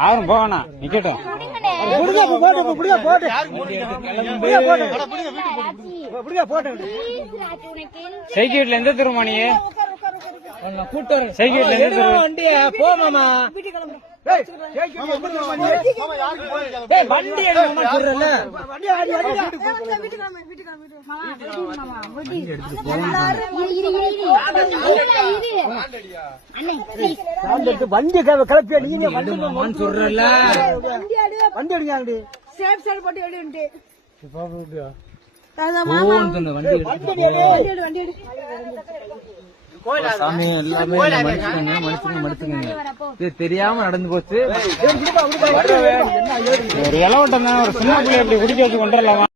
யாரும் போவானா நிக்கட்டும். சைக்கிட்ல எந்த தெருமா நீ? சைக்கிட்ல எந்த தெரு? வண்டியா போ மாமா. வண்டி வண்டி கிளப்பியா நீங்க சொல்றல. வண்டி எடுங்க சேஃப் சைடு போட்டு எடுங்க. சாமி எல்லாமே மன்னிச்சுக்கோங்க. தெரியாம நடந்து போச்சு. ஒரு இளவட்டம் தான், ஒரு சின்ன பிள்ளை எப்படி குடிக்க வச்சு கொண்டுடலாமா?